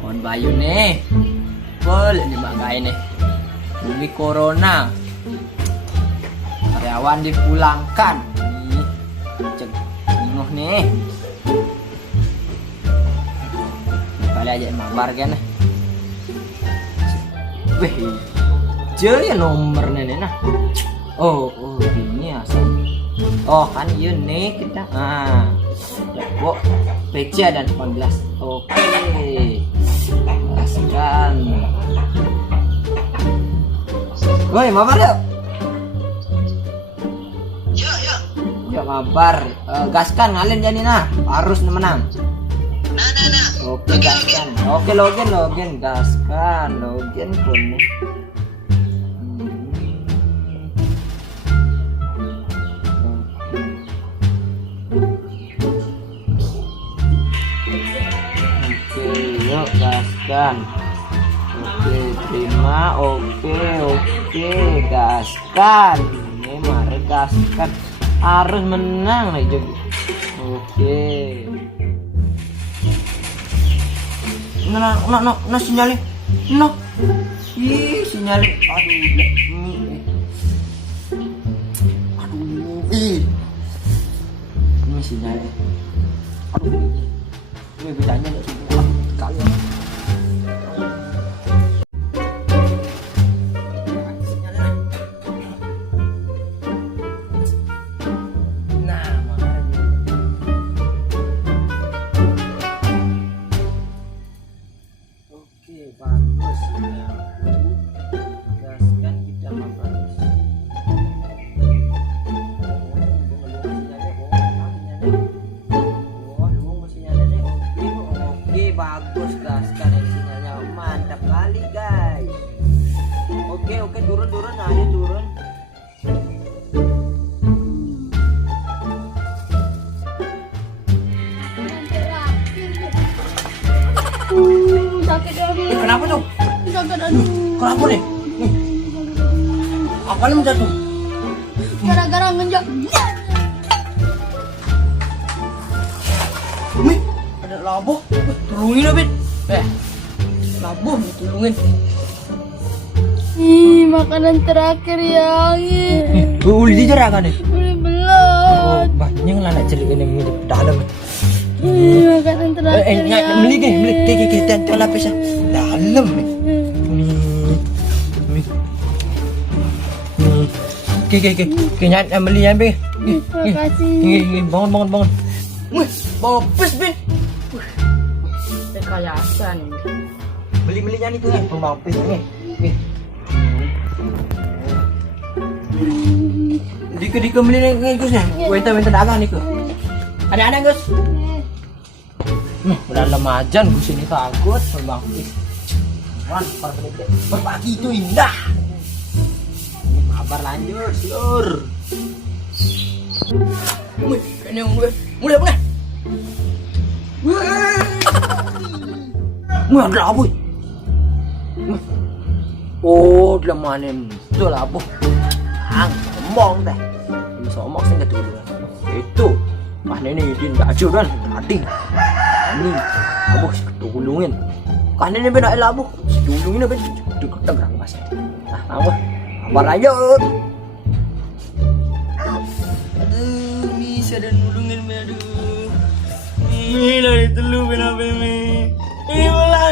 Pohon bayu nih. Boleh dipakai nih. Ini corona. Karyawan dipulangkan. Nih. Cek penuh nih. Kali aja mabar kan. Wih. Ya nomornya nih nah. Oh ini asal. Oh kan iya nih kita. Kok PC dan 18. Oke. Gaskan. Woi, mabar yuk. Yuk mabar. Gaskan ngalin jadi nah. Harus menang. Nah. Oke, gaskan. Oke, login. Gaskan, login pun. Yuk gaskan. Oke terima. Oke gaskan. Ini mari gaskan. Harus menang nih Jogi. Oke. No sinyalnya. No. Ih sinyalnya. Aduh. Ini sinyalnya. Aduh. Gue bedanya nggak semua kalian. Nah, oke bagus. Gaskan kita bagus. Bagus gaskan ini sinyalnya mantap kali guys. Oke turun aja turun. Sakit aduh. Kenapa tuh? Sakit aduh. Kenapa nih? Apa nih menjatuh? Gara-gara ngenjak. Umi, ada labuh. Tolongin Abid. Labuh tolongin. Makanan terakhir ya. Uli dijarah kan nih? Belum. Oh, banyak lah nak celik ini di dalam. Makanan terakhir ya. Beli kita lapis dalam nih. Oke, nyat beli ya, Be. Makasih. Bangun. Wih, bawa pes, Be. Rekayasa nih. Beli-belinya nih tuh, bawa pes nih. Dika beli nih, Gus nih. Minta dagang nih, Gus. Ada Gus. Udah lemajan Gus ini takut Bang Pis. Berbagi itu indah. Kabar lanjut, Lur. Ini mulai. Ada apa? Oh, dalam mana itu lah, Bu. Ngomong deh. Somok sing kedulu. Itu. Mah ini tidak aja kan, tadi. Ini abu ketulungin. Kan ini beda labu. Tulungin apa? Dekat tegerang pas. Nah, apa? Kabar lanjut. Aduh, bisa dan nulungin aduh. Ini dari telu kenapa ini? Ini malah.